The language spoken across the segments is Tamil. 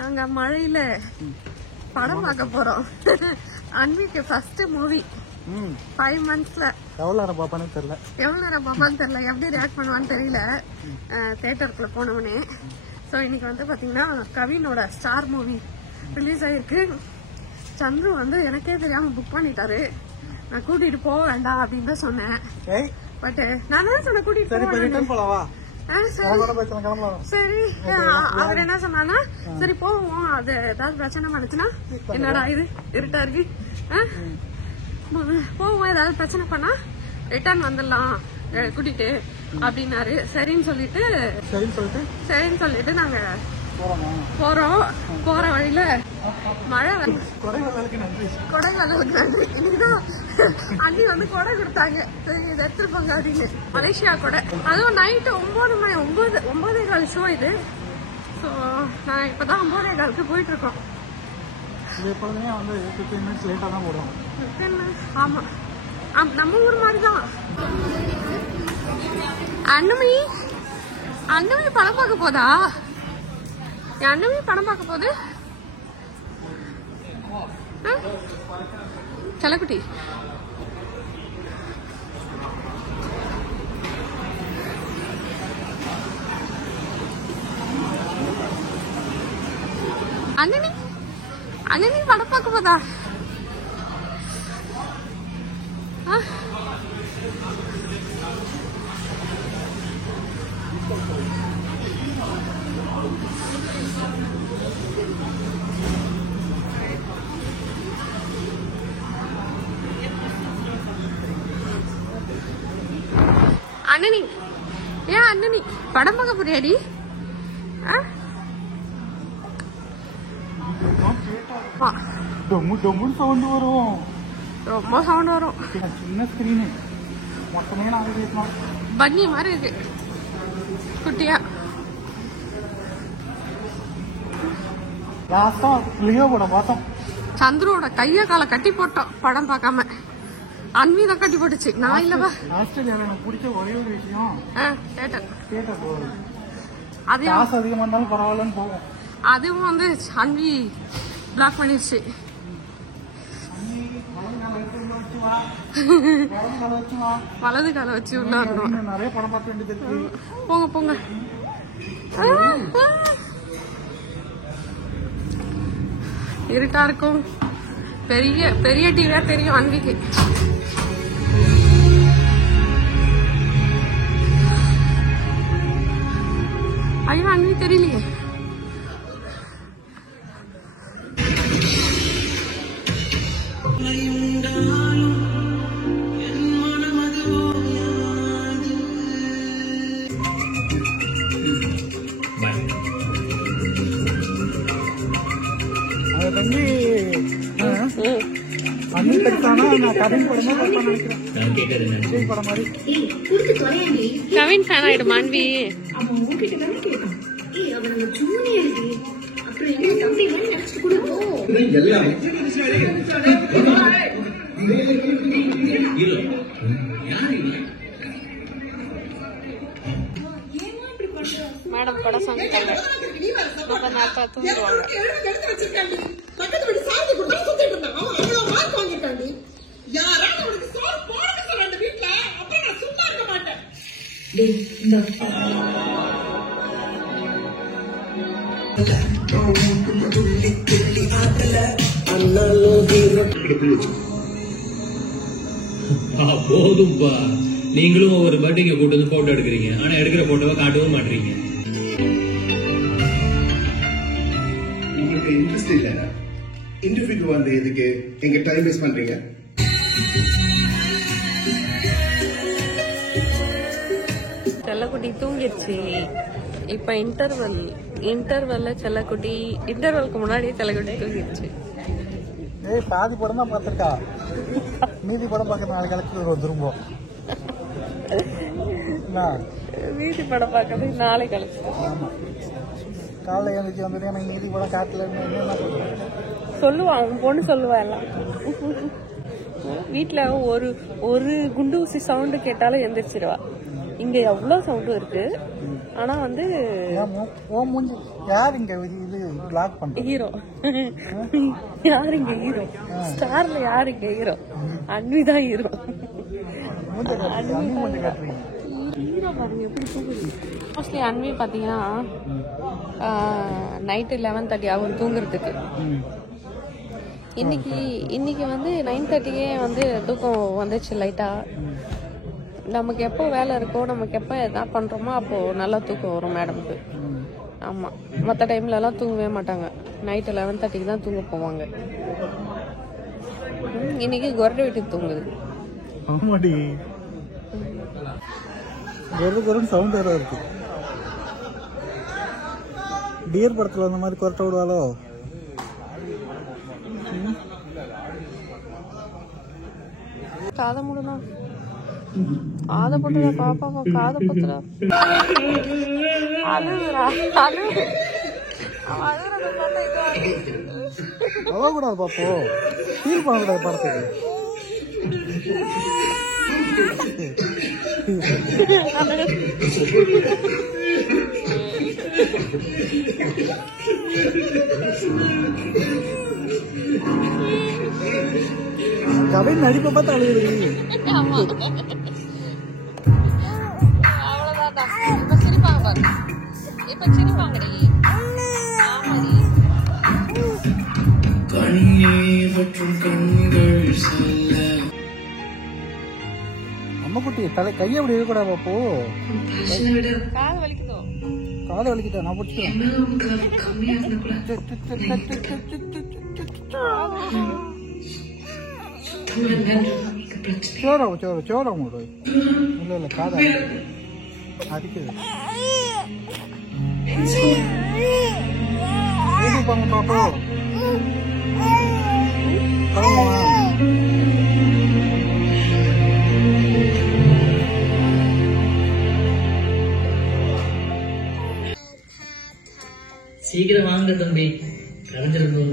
நாங்க மழையில படம் பார்க்க போறோம். அன்விக்கு ஃபர்ஸ்ட் மூவி 5 monthsல. எவ்வளவு நேரம் பாப்பான்னு தெரியல எப்படி ரியாக்ட் பண்ணுவான்னு தெரியல தியேட்டருக்குள்ள போனவனே. ஸோ இன்னைக்கு வந்து பாத்தீங்கன்னா கவினோட ஸ்டார் மூவி ரிலீஸ் ஆயிருக்கு. சந்துரு வந்து எனக்கே தெரியாம புக் பண்ணிட்டாரு. நான் கூட்டிட்டு போக வேண்டாம் அப்படின்னு தான் சொன்னேன். பட் நான் தான் சொன்ன கூட்டிட்டு போவா. சரி அவர் என்ன சொன்னா, சரி போவோம், அது ஏதாவது பிரச்சனை பண்ணுச்சுன்னா என்னடா இது இருட்டா இருக்கு, போவோம், ஏதாவது பிரச்சனை பண்ணா ரிட்டர்ன் வந்துடலாம் கூட்டிட்டு அப்படின்னாரு. சரின்னு சொல்லிட்டு நாங்க போறோம். போற வழியில மழை, கொடைக்கானலுக்கு நன்றி. இன்னைக்குதான் அண்ணி வந்து கொடை கொடுத்தாங்க, சரி இதை எடுத்துட்டு போங்க அப்படின்னு. மலேசியா கொடை, அதுவும் நைட்டு 9:15 ஷோ இது. ஸோ நான் இப்பதான் 9:15 போயிட்டு இருக்கோம். ஆமா நம்ம ஊர் மாதிரிதான். அண்ணவி படம் பார்க்க போதா? அண்ணவி படம் பார்க்க போகுது. செல்லக்குட்டி அண்ணனி படம் பார்க்க போதா? அண்ணனி ஏன் அண்ணனி படம் பார்க்க போறியாடி? ரொம்ப சவுண்ட் வரும். சின்ன ஸ்கிரீனு மொத்தமே நாங்க பன்னி மாதிரி இருக்கு குட்டியா. சந்துருவோட கைய கால கட்டி போட்டோம் படம் பார்க்காம. அன்விதான் கட்டி போட்டுச்சு, நான் இல்லவா. ஆஸ்திரேலியால எனக்கு பிடிச்ச ஒரே ஒரு விஷயம் தியேட்டர் போறது. அது காசு அதிகமா இருந்தாலும் பரவாயில்லன்னு போவோம். அதுவும் வந்து அன்வி பிளாக் பண்ணிடுச்சு. வலது கால வச்சு உள்ள வரணும். நிறைய படம் பார்க்க வேண்டியது இருக்கு. போங்க இருட்டா இருக்கும். பெரிய டிவியா தெரியும் அன்விக்கு. ஐயோ அன்வி தெரியலையே. கவின் ஃபேன் ஆயிடும் அன்வி. மேடம் கூட சொன்னாங்க தூங்குவாங்க. போதும்பா, நீங்களும் ஒவ்வொரு பர்த்டேக்கு கூட்டு வந்து போட்டோ எடுக்கிறீங்க, ஆனா எடுக்கிற போட்டோவை காட்டவும் மாட்டீங்க. உங்களுக்கு இன்ட்ரெஸ்ட் இல்ல இன்டர்வியூக்கு வந்து எதுக்கு எங்க டைம் வேஸ்ட் பண்றீங்க? செல்லக்குட்டி தூங்கிடுச்சு. இப்ப இன்டர்வல்ல செல்லக்குட்டி, இன்டர்வலுக்கு முன்னாடியே செல்லக்குட்டி தூங்கிடுச்சு. பாதி படம் தான் பார்த்திருக்கா, மீதி படம் பார்க்க நாளைக்கு கலெக்டர் திரும்ப. மீதி படம் பார்க்கறது நாளை கழிச்சு. காலைல எழுந்துச்சு வந்துட்டு எனக்கு மீதி படம் காட்டல சொல்லுவான். உன் பொண்ணு சொல்லுவா எல்லாம். வீட்டுல ஒரு குண்டு ஊசி சவுண்டு கேட்டாலும் எந்திரிச்சிருவா. இங்க இங்க எவ்வளவு சவுண்டும் இருக்கு. ஆனா வந்து யார் இங்க இது பிளாக் பண்ற ஹீரோ? யார் இங்க ஹீரோ? ஸ்டார்ல யார் இங்க ஹீரோ? அன்வி தான் ஹீரோ. ஹீரோ பாருங்க எப்படி தூங்குது. மோஸ்ட்லி அன்வி பாத்தீங்கன்னா நைட்டு 11:30 ஆகும் தூங்குறதுக்கு. இன்னைக்கு வந்து 9:30 வந்து தூக்கம் வந்துச்சு லைட்டா. நமக்கு எப்போ வேலை இருக்கோ, நமக்கு எப்போ எதா பண்றோமோ அப்போ நல்லா தூக்கம் வரும் மேடம்க்கு. ஆமா, மற்ற டைம்ல எல்லாம் தூங்கவே மாட்டாங்க. நைட் 11:30 தான் தூங்க போவாங்க. இன்னைக்கு கொரட்டை வீட்டுக்கு தூங்குது. ஆமாடி, கொரன்னு சவுண்ட் வேற இருக்கு. டியர் படத்துல அந்த மாதிரி கொரட்டை விடுவாளோ? காதை மூடுனா காதை போட்டுடா பாப்பா, காதை போட்டுடா. அழுகுறா அழுகுறத பார்த்தா அவ்வளோ கூடாது பாப்போ, ஃபீல் பண்ணக்கூடாது படத்துக்கு. கவின் நடிப்பை பார்த்து அழுகுறீ. அவ்வளவுதான். இப்ப சிரிப்பாங்க பாரு, இப்ப சிரிப்பாங்கடி. ஆமாடி, அம்மா குட்டி தலை கையை அப்படி இருக்கக்கூடாது பாப்போ. காது வலிக்குதோ? காதை வலிக்கிட்டா நான் பிடிச்சிக்கிறேன். சோரம் மூடு. இல்ல இல்ல, காதை அடிக்குது. பாங்க பாப்போ. சீக்கிரம் வாங்க தம்பி, கலைஞ்சிருந்தோம்.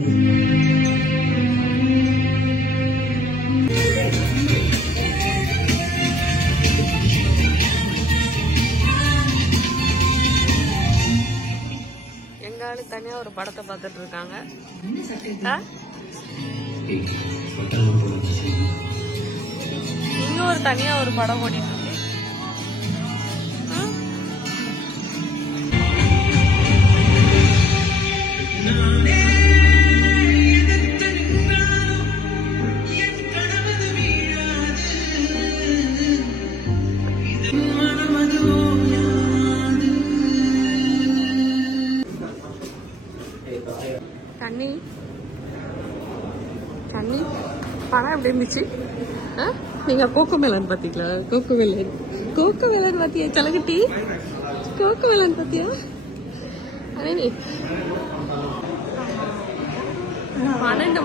எங்காலு தனியா ஒரு படத்தை பார்த்துட்டு இருக்காங்க. இங்க ஒரு தனியா ஒரு படம் ஓடிட்டு இருக்கு. தண்ணி தண்ணி படம் எப்படி இருந்துச்சு? நீங்க கோகோ மெலன் பாத்தீங்களா? கோகோ மெலன் பாத்தியா? செலகுட்டி கோகோ மெலன் பாத்தியா? அதே 12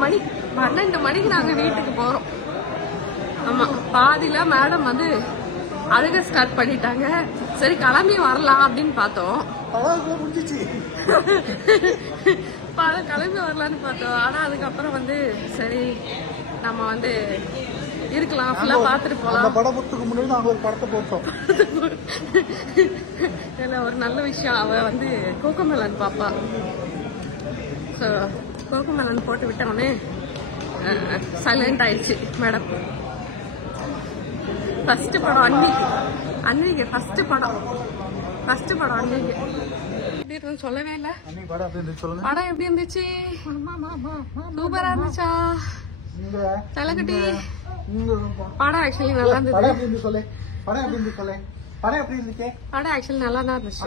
மணிக்கு நாங்க வீட்டுக்கு போறோம். ஆமா, பாதியில மேடம் வந்து அழுக ஸ்டார்ட் பண்ணிட்டாங்க. சரி கிளம்பி வரலாம் அப்படின்னு பார்த்தோம். கிளம்பி வரலான்னு பார்த்தோம். ஆனா அதுக்கப்புறம் வந்து சரி நம்ம வந்து இருக்கலாம், ஃபுல்லா பாத்துட்டு போலாம். படத்துக்கு முன்னாடி நாங்க ஒரு படத்தை போட்டோம். இதுல ஒரு நல்ல விஷயம், அவ வந்து கோகோ மெலன் பாப்பா. கோகோ மெலன் போட்டு விட்டவனே சைலண்ட் ஆயிடுச்சு மேடம். ஃபர்ஸ்ட் படம் அன்னைக்கு ஃபர்ஸ்ட் படம் அன்னைக்கு எப்படி இருந்து சொல்லவே இல்ல. படம் எப்படி இருந்துச்சு? சூப்பரா இருந்துச்சா தலைக்கட்டி? படம் ஆக்சுவலி நல்லா இருந்தது. படம் ஆக்சுவலி நல்லா தான் இருந்துச்சு.